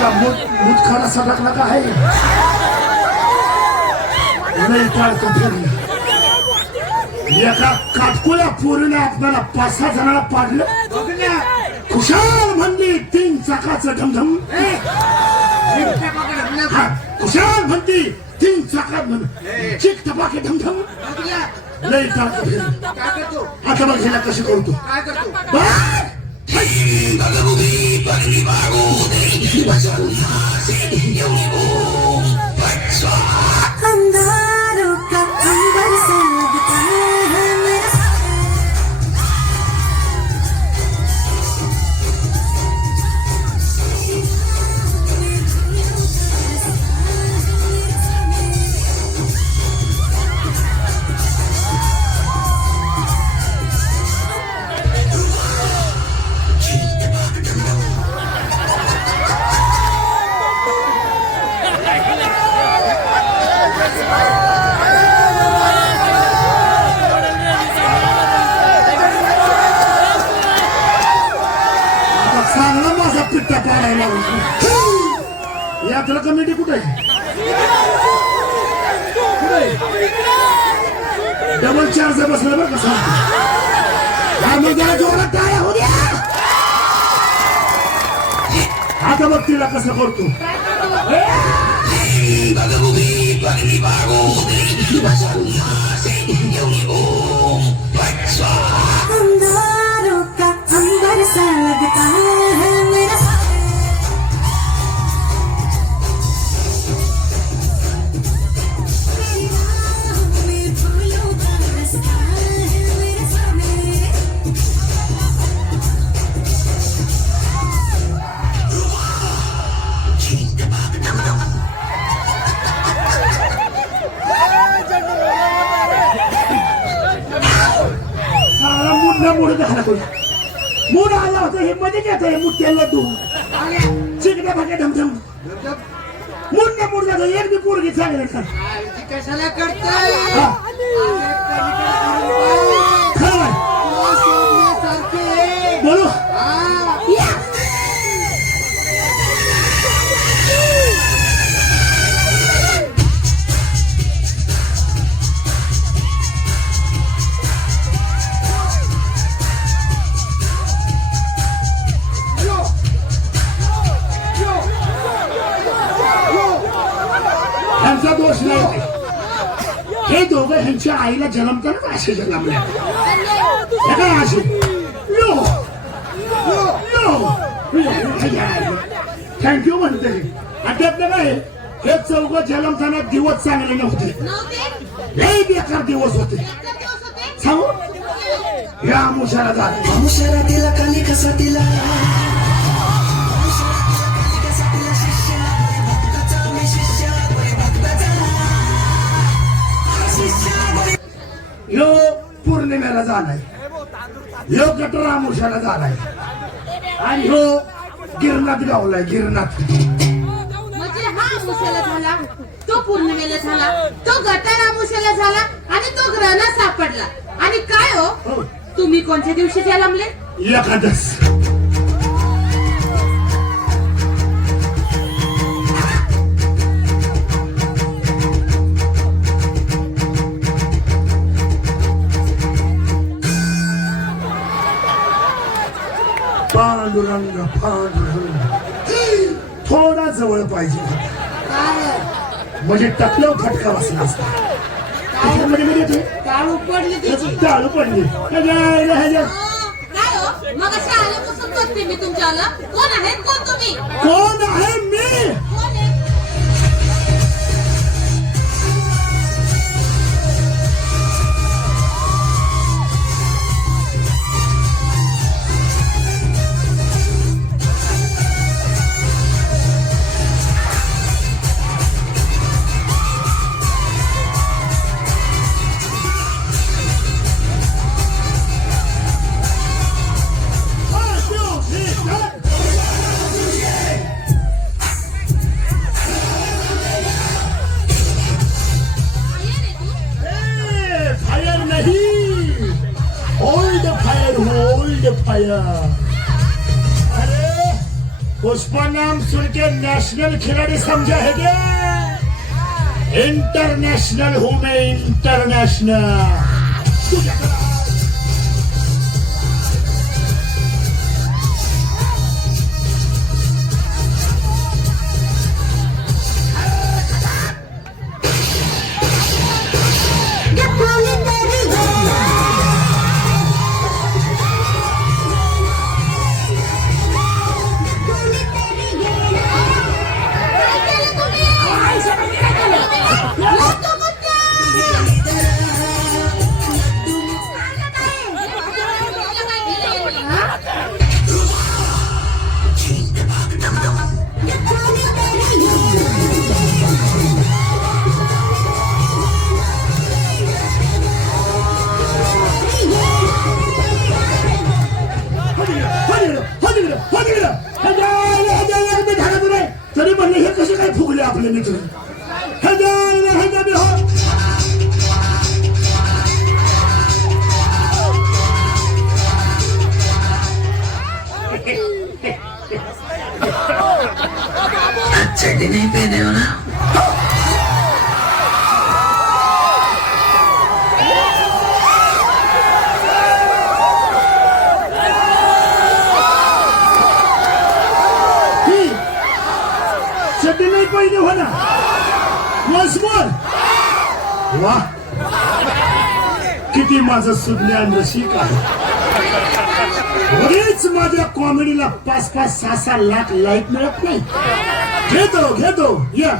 का? आहे. नाही काढतो फिरलं एका काटकुळ्या पोरीने आपल्याला पाच सहा जणांना पाडलं. बघ ना खुशाल म्हणली तीन चाकाचं ढमढम. हा, खुशाल म्हणती तीन चाकात म्हण चिक टपाके ढमढम बघ ना. लई काढतो फिरलं काय करतो? 내 바다고기 바람이 마고 내 맞아 우리 마세 여기고 한다 डबल चार्ज बसलं बरं का सांगतो हा मग जरा जोरात टाळ्या होऊ द्या आता बघ तिला कसं करतो अंधारों हे मध्ये घेत आहे मूड केलं तू. चिकट्या भाग्या ढमढम मूड मूड झालं एक बी पोरगी चांगलं कशाला करताय? दोघं ह्यांच्या आईला जन्मतानाच असे जन्मले काय असे लो लो थँक्यू म्हणते आणि त्यातलं काय हे चौघ जन्मताना दिवस चांगले नव्हते. हे बेकार दिवस होते. सांगू? या मुशाला जा मुशाला तिला काली कसा तिला ह्यो पौर्णिमेला झालाय ह्यो गटरा मुशाला झालाय आणि ह्यो गिरणात गावलाय गिरणात म्हणजे हा आमुष्याला झाला तो पौर्णिमेला झाला तो गटार आमुष्याला झाला आणि तो ग्रहणात सापडला. आणि काय हो? हो. तुम्ही कोणत्या दिवशी जन्मले? एकादश पांडुरंग पांडुरंग थोडा जवळ पाहिजे. म्हणजे टकलं फटका बसला असता. टाळू पडली टाळू पडली. ह्याच्या- ह्याच्या- काय नहीं होल्ड फायर होल्ड फायर अरे पुष्पा नाम सुन के नेशनल खिलाड़ी समझा है क्या इंटरनेशनल हूं मैं इंटरनेशनल चड्डी नहीं पहने हो ना चड्डी नाही पाहिजे हो ना मजबूर वा किती माझं सुज्ञान रसिक आहे बरेच माझ्या कॉमेडीला पाच पाच सहा सहा लाख लाईक मिळत नाही घेतो घेतो या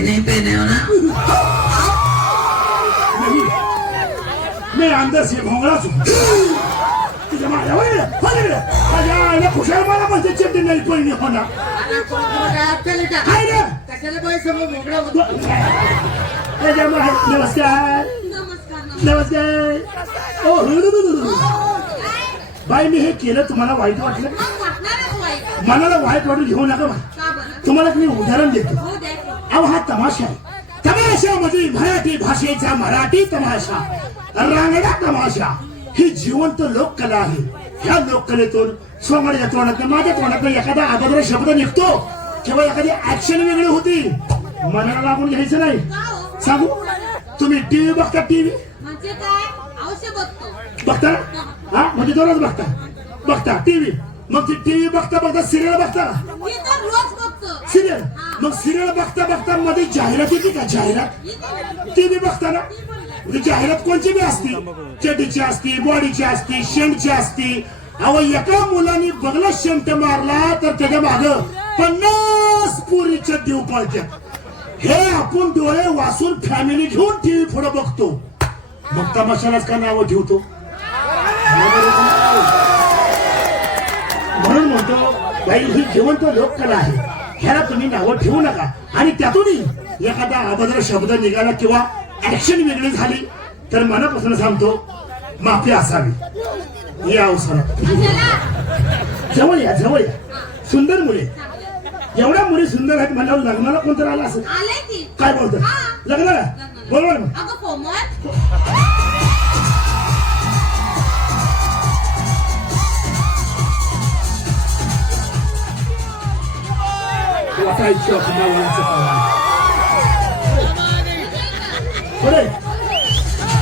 नहीं पहने हो ना नहीं मैं अंदर से तुझ्या माझ्या आईला खुशाल मला चड्डी नाही पहिली होणार काय का? काय रे कशाला पैसे मग मोकळा होतो नमस्कार. नमस्कार. नमस्कार. ओ हु, हु, हु. बाई मी हे केलं तुम्हाला वाईट वाटलं? मनाला वाईट वाटून घेऊ नका बा का बरं? तुम्हाला मी उदाहरण देतो. अहो हा तमाशा आहे. तमाशामध्ये मराठी भाषेचा मराठी तमाशा. रांगडा तमाशा. ही जिवंत लोककला आहे. ह्या लोककलेतून सोमाच्या तोंडात माझ्या तोंडात एखादा अभद्र शब्द निघतो. किंवा एखादी ऍक्शन वेगळी होती. मनाला लागून घ्यायचं नाही. सांगू? तुम्ही टीव्ही बघता टीव्ही? म्हणजे बघतो? हा? म्हणजे दोनच बघता? बघता टीव्ही. मग ती टीव्ही बघता बघता सिरियल बघता? सिरियल? मग सिरियल बघता बघता मध्ये जाहिरात येते का? जाहिरात? टीव्ही बघताना म्हणजे जाहिरात कोणची बी असती? चड्डीची असती बॉडीची असती शेंटची असती. अहो एका मुलाने बघला शेंट मारला तर त्याच्या माग पन्नास पुरी चड्डी उपाळत्यात हे आपण डोळे वाचून फॅमिली घेऊन टीव्ही पुढे बघतो. मग तमाशालाच का नावं ठेवतो? म्हणून म्हणतो बाई ही जिवंत लोककला आहे. ह्याला तुम्ही नावं ठेवू नका. आणि त्यातूनही एखादा अभद्र शब्द निघाला किंवा ऍक्शन वेगळी झाली तर मनापासून सांगतो माफी असावी. या अवसरात. जवळ या जवळ या. सुंदर मुले. एवढ्या मुली सुंदर आहेत म्हणल्यावर लग्नाला कोणतं आलं असं आले की काय बोलतो हा. लग्नाला बरोबर ना? अगं कोमल वाटायचं कुणालाचं पावा. पुढे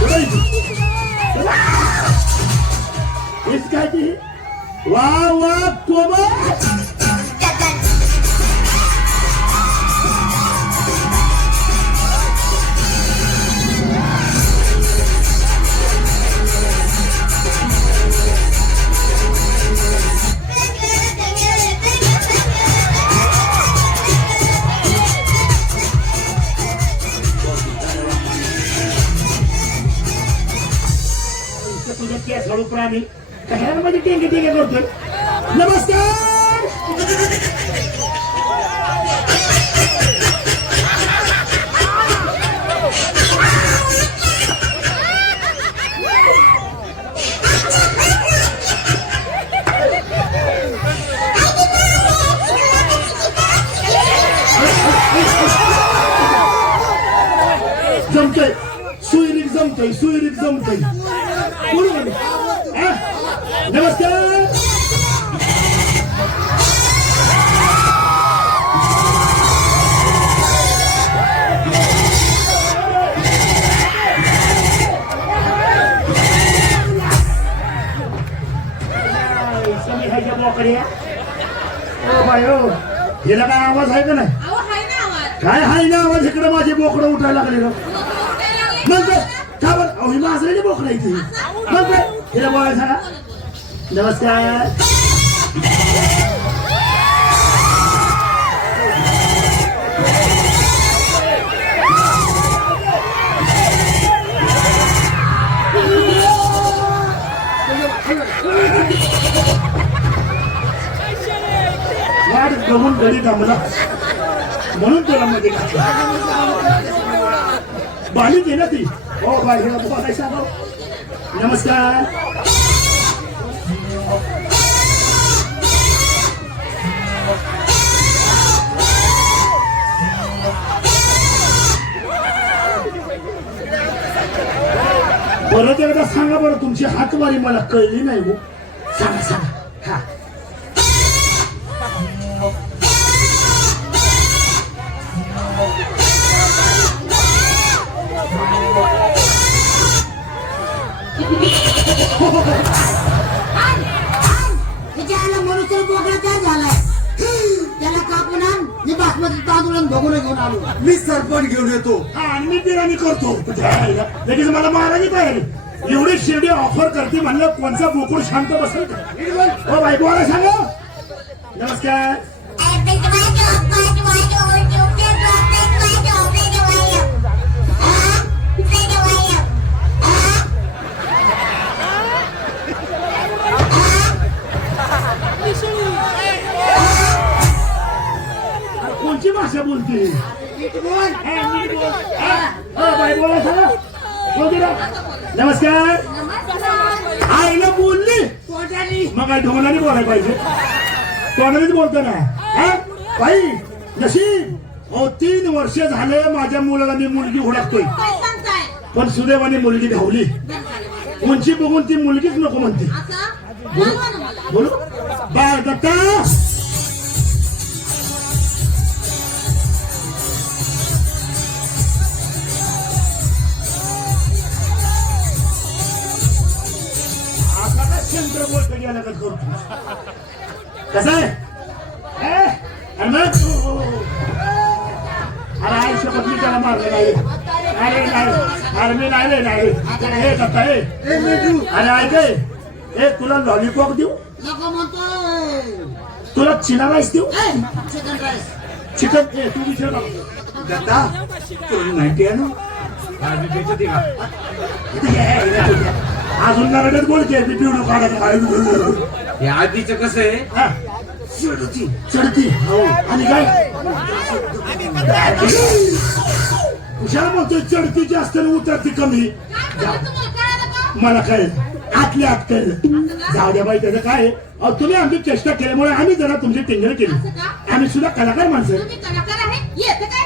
पुढे इथे. चला. हेच काय ती वा वा कोमल हिला काय आवाज आहे का नाही? अहो हाय ना आवाज. काय हाय ना आवाज? इकडे माझे बोकडं उठायला लागले ना मग काय का बरं. अहो ही माजलेली बोकडं इथे काय हिला बोलायला सांगा नमस्कार. वाट गमून घडी थांबला. म्हणून तुला मध्ये बालिक आहे ना ती. हो बाई बोलायला सांगा नमस्कार. परत एकदा सांगा बरं तुमची हातवारी मला कळली नाही हो. आणि भगोनं घेऊन आलो. मी सरपण घेऊन येतो. हा आणि मी बिर्याणी करतो. लगेच मला मारायची तयारी. एवढी शिर्डी ऑफर करते म्हणलं कोणचा बोकूड शांत बसेल का? हो बाई बोला सांगा. नमस्कार. तोंडानेच बोलतो ना हा? बाई नशीब. हो तीन वर्ष झाले माझ्या मुलाला मी मुलगी हुडकतोय पण सुदैवाने मुलगी धावली. उंची बघून ती मुलगीच नको म्हणते. बोलू? बाळ दत्ता! आता शंकर बोलतो गेला करतो कसं आहे? ए? अरे शपथ मी त्याला मारलं नाही. अरे नाही अरे मी नाही. रे, नाही. हे. दत्ता हे अरे ऐक हे. ए तुला लॉलीपॉप देऊ? तुला चिना राईस देऊ? चिकन तू विचार दत्ता तुला माहिती आहे ना? अजून नरड्यात बोलते मी पिवडू काढत हे आधीचं कसं आहे? हा. चढती. चढती. हो. आणि काय? हुशार बोलतोय चढती जास्त आणि उतरती कमी. काय म्हणलं तुम्हाला कळालं का मला कळेल आतल्या आत कळलं जाऊ द्या बाई त्याचं काय? आहे? अहो, तुम्ही आमची चेष्टा केल्यामुळे आम्ही जरा तुमची टिंगल केली. आम्ही सुद्धा कलाकार माणसं. आहे. तुम्ही कलाकार आहे? येतं काय?